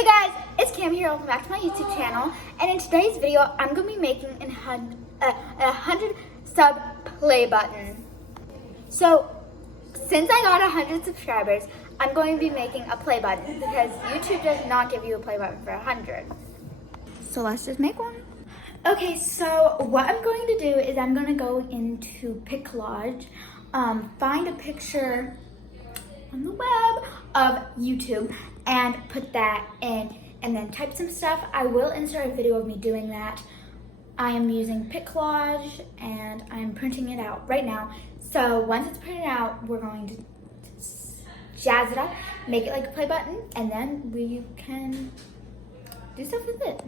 Hey guys, it's Cam here. Welcome back to my YouTube channel. And in today's video, I'm going to be making a 100 sub play button. So, since I got 100 subscribers, I'm going to be making a play button because YouTube does not give you a play button for 100. So let's just make one. Okay, so what I'm going to do is I'm going to go into Piclodge, find a picture on the web of YouTube and put that in and then type some stuff. I will insert a video of me doing that. I am using Piclodge and I'm printing it out right now. So once it's printed out, we're going to jazz it up, make it like a play button, and then we can do stuff with it.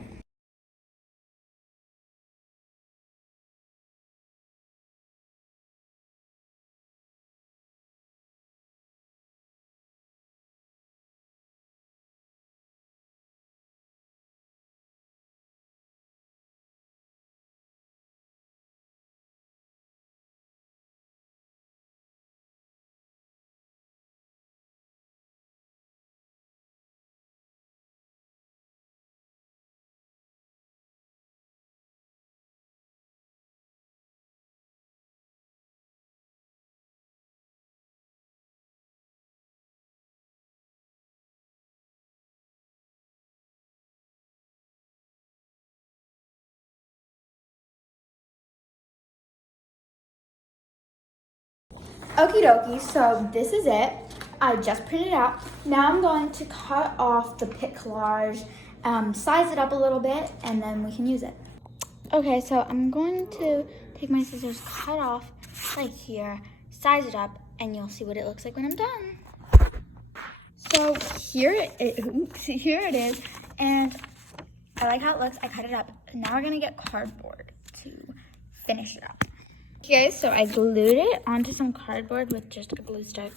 Okie dokie, so this is it. I just printed it out. Now I'm going to cut off the Piclodge, size it up a little bit, and then we can use it. Okay, so I'm going to take my scissors, cut off like here, size it up, and you'll see what it looks like when I'm done. So here it is, and I like how it looks. I cut it up. Now we're gonna get cardboard to finish it up. Okay, so I glued it onto some cardboard with just a glue stick.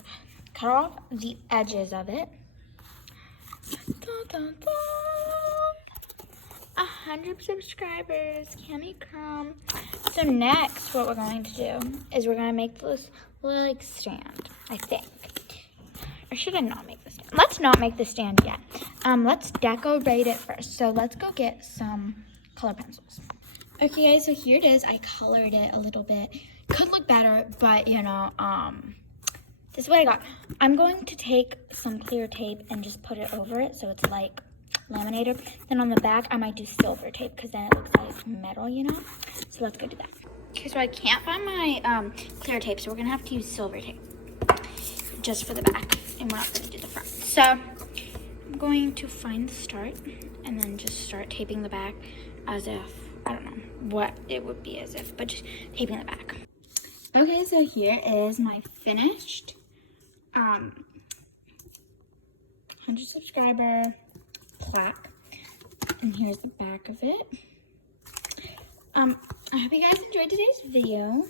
Cut off the edges of it. 100 subscribers, Cammy Crumb. So next, what we're going to do is we're gonna make this like stand, I think. Or should I not make the stand? Let's not make the stand yet. Let's decorate it first. So let's go get some color pencils. Okay guys, so here it is. I colored it a little bit. Could look better, but you know, this is what I got. I'm going to take some clear tape and just put it over it so it's like laminated. Then on the back, I might do silver tape because then it looks like metal, you know? So let's go do that. Okay, so I can't find my clear tape, so we're gonna have to use silver tape just for the back, and we're not gonna do the front. So I'm going to find the start and then just start taping the back as if, I don't know what it would be as if, but just taping the back. Okay, so here is my finished 100 subscriber plaque, and here's the back of it. I hope you guys enjoyed today's video.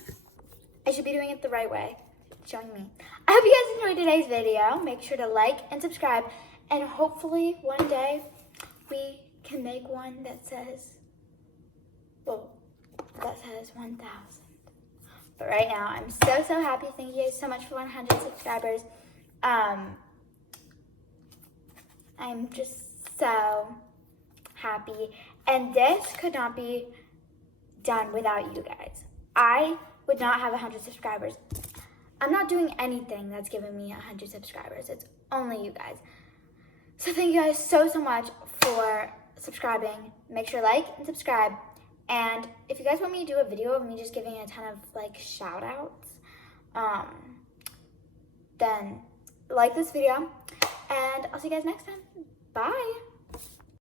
I should be doing it the right way, showing me. I hope you guys enjoyed today's video. Make sure to like and subscribe, and hopefully one day we can make one that says, well, that says 1,000. But right now, I'm so happy. Thank you guys so much for 100 subscribers. I'm just so happy. And this could not be done without you guys. I would not have 100 subscribers. I'm not doing anything that's giving me 100 subscribers. It's only you guys. So thank you guys so much for subscribing. Make sure to like and subscribe. And if you guys want me to do a video of me just giving a ton of like shout outs, then like this video, and I'll see you guys next time. Bye.